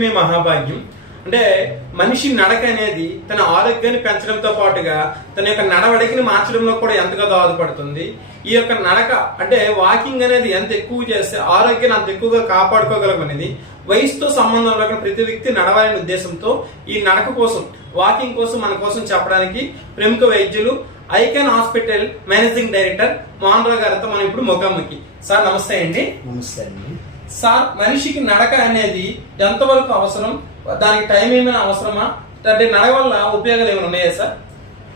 నడవటమే మహాభాగ్యం. అంటే మనిషి నడక అనేది తన ఆరోగ్యాన్ని పెంచడంతో పాటుగా తన యొక్క నడవడికని మార్చడంలో కూడా ఎంతగా దోహదపడుతుంది. ఈ యొక్క నడక అంటే వాకింగ్ అనేది ఎంత ఎక్కువ చేస్తే ఆరోగ్యాన్ని అంత ఎక్కువగా కాపాడుకోగలమనేది వయసుతో సంబంధం లేకుండా ప్రతి వ్యక్తి నడవాలనే ఉద్దేశంతో ఈ నడక కోసం వాకింగ్ కోసం మన కోసం చెప్పడానికి ప్రముఖ వైద్యులు icon hospital managing director Mohan Rao గారితో మనం ఇప్పుడు ముఖాముఖి. సార్ నమస్తే అండి. నమస్తే అండి. సార్ మనిషికి నడక అనేది ఎంతవరకు అవసరం? దానికి టైం ఏమైనా అవసరమా? అంటే నడక వల్ల ఉపయోగాలు ఏమైనా ఉన్నాయా సార్?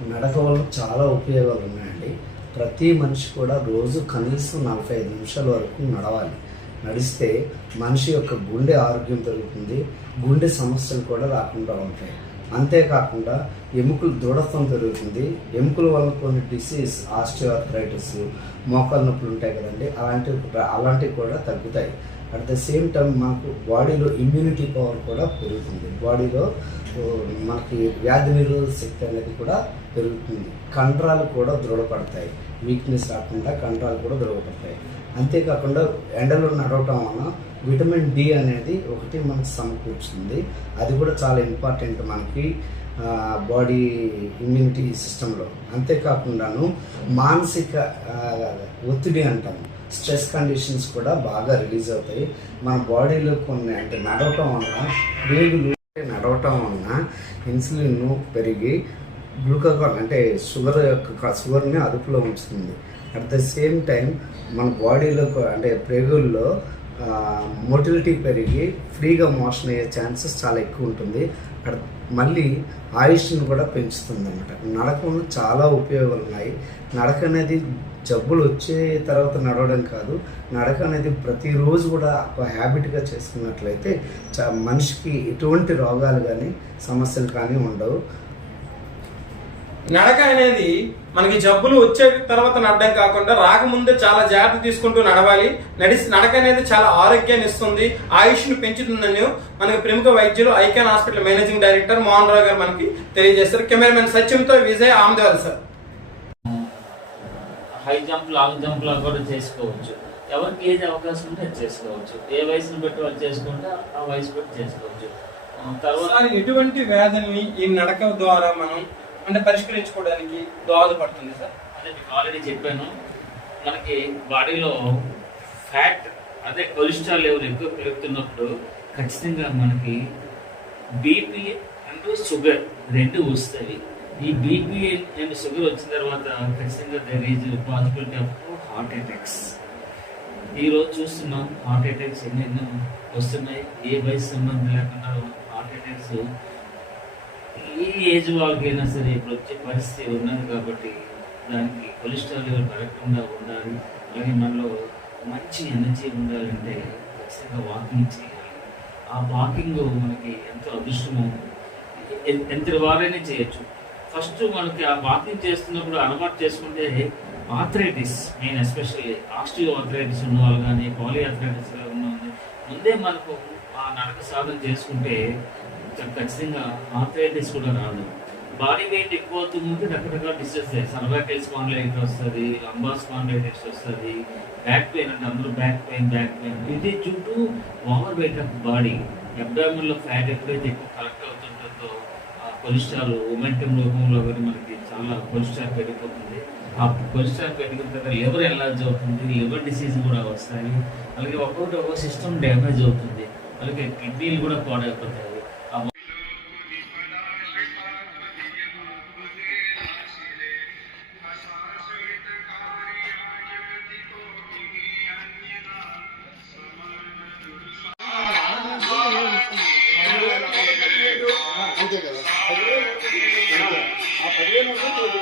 నడక వల్ల చాలా ఉపయోగాలు ఉన్నాయండి. ప్రతి మనిషి కూడా రోజు కనీసం నలభై ఐదు నిమిషాల వరకు నడవాలి. నడిస్తే మనిషి యొక్క గుండె ఆరోగ్యం పెరుగుతుంది. గుండె సమస్యలు కూడా రాకుండా ఉంటాయి. అంతేకాకుండా ఎముకలు దృఢత్వం పెరుగుతుంది. ఎముకల వల్ల కొన్ని డిసీజ్ ఆస్టియోఆర్థరైటిస్ మోకాలు నొప్పులు ఉంటాయి కదండి. అలాంటివి అలాంటివి కూడా తగ్గుతాయి. అట్ ద సేమ్ టైం మనకు బాడీలో ఇమ్యూనిటీ పవర్ కూడా పెరుగుతుంది. బాడీలో మనకి వ్యాధి నిరోధక శక్తి అనేది కూడా పెరుగుతుంది. కండరాలు కూడా దృఢపడతాయి. వీక్నెస్ రాకుండా కండరాలు కూడా దృఢపడతాయి. అంతేకాకుండా ఎండలో నడవటం వలన విటమిన్ డి అనేది ఒకటి మనకు సమకూర్చుతుంది. అది కూడా చాలా ఇంపార్టెంట్ మనకి బాడీ ఇమ్యూనిటీ సిస్టంలో అంతేకాకుండాను మానసిక ఒత్తిడి అంటాము. స్ట్రెస్ కండిషన్స్ కూడా బాగా రిలీజ్ అవుతాయి. మన బాడీలో కొన్ని అంటే నడవటం వలన వేగులు నడవటం వలన ఇన్సులిన్ పెరిగి గ్లూకాగాన్ అంటే షుగర్ యొక్క షుగర్ని అదుపులో ఉంచుతుంది. అట్ ద సేమ్ టైం మన బాడీలో అంటే ప్రేగుల్లో మోటిలిటీ పెరిగి ఫ్రీగా మోషన్ అయ్యే ఛాన్సెస్ చాలా ఎక్కువ ఉంటుంది. అక్కడ మళ్ళీ ఆయుష్ని కూడా పెంచుతుంది అనమాట నడక చాలా ఉపయోగాలు ఉన్నాయి. నడక అనేది జబ్బులు వచ్చే తర్వాత నడవడం కాదు. నడక అనేది ప్రతిరోజు కూడా ఒక హ్యాబిట్గా చేసుకున్నట్లయితే చ మనిషికి ఎటువంటి రోగాలు కానీ సమస్యలు కానీ ఉండవు. నడక అనేది మనకి జబ్బులు వచ్చే తర్వాత నడడం కాకుండా రాకముందే చాలా జాగ్రత్త తీసుకుంటూ నడవాలి. నడిచి నడక అనేది చాలా ఆరోగ్యాన్ని ఇస్తుంది. ఆయుష్ను పెంచుతుందని మనకి ప్రముఖ వైద్యులు icon hospital managing director Mohan Rao గారు మనకి తెలియజేస్తారు కెమెరామెన్ సత్యంతో Vijay ఆమదేవాల్ sir. High jump long jump లా కూడా చేసుకోవచ్చు. ఎవరికి ఏది అవకాశం ఉంటే అది చేసుకోవచ్చు. ఏ వయసును బట్టి వాళ్ళు చేసుకుంటే ఆ వయసు బట్టి చేసుకోవచ్చు. తర్వాత సార్ ఎటువంటి వ్యాధుల్ని ఈ నడక ద్వారా మనం అంటే పరిష్కరించుకోవడానికి దోహదపడుతుంది సార్. అదే మీకు ఆల్రెడీ చెప్పాను. మనకి బాడీలో ఫ్యాట్ అదే కొలెస్ట్రాల్ లెవెల్ ఎక్కువ పెరుగుతున్నప్పుడు ఖచ్చితంగా మనకి బీపీ అండ్ షుగర్ రెండు వస్తాయి. ఈ బీపీ అండ్ షుగర్ వచ్చిన తర్వాత ఖచ్చితంగా there is possibility of heart attacks ఈరోజు చూస్తున్నాం హార్ట్ అటాక్స్ ఎన్నెన్నో వస్తున్నాయి. ఏ వయసు సంబంధం లేకుండా హార్ట్ అటాక్స్ ఈ ఏజ్ వాళ్ళకైనా సరే ఇప్పుడు వచ్చే పరిస్థితి ఉన్నది కాబట్టి దానికి కొలెస్ట్రాల్ లెవెల్ కరెక్ట్గా ఉండాలి. అలాగే మనలో మంచి ఎనర్జీ ఉండాలంటే ఖచ్చితంగా వాకింగ్ చేయాలి. ఆ వాకింగ్ మనకి ఎంతో అదృష్టము ఎంత వారైనా చేయొచ్చు. ఫస్ట్ మనకి ఆ వాకింగ్ చేస్తున్నప్పుడు అలవాటు చేసుకుంటే arthritis main especially osteo arthritis ఉన్న వాళ్ళు కానీ పాలి ఆథరైటిస్ ఉన్న ముందే మనకు ఆ నడక సాధన చేసుకుంటే ఖచ్చితంగా ఆర్థరైటిస్ కూడా రాదు. బాడీ వెయిట్ ఎక్కువ అవుతుందంటే రకరకాల డిసీజ్ సర్వైకల్ స్పాండిలైటిస్ వస్తుంది లంబా స్పాండిలైటిస్ వస్తుంది బ్యాక్ పెయిన్ అంటే అందరూ బ్యాక్ పెయిన్ బ్యాక్ పెయిన్. ఇది చుట్టూ ఓవర్ వెయిట్ ఆఫ్ బాడీ. అబ్డామిన్లో ఫ్యాట్ ఎప్పుడైతే ఎక్కువ కలెక్ట్ అవుతుంటుందో ఆ కొలెస్ట్రాల్ ఉమెంటం రూపంలో కానీ మనకి చాలా కొలెస్ట్రాల్ పెరిగిపోతుంది. ఆ కొలెస్ట్రాల్ పెరిగిన తర్వాత లివర్ ఎలర్జీ అవుతుంది లివర్ డిసీజ్ కూడా వస్తాయి. అలాగే ఒక్కొక్కటి ఒక్కొక్క సిస్టమ్ డ్యామేజ్ అవుతుంది. అలాగే కిడ్నీలు కూడా పాడైపోతాయి.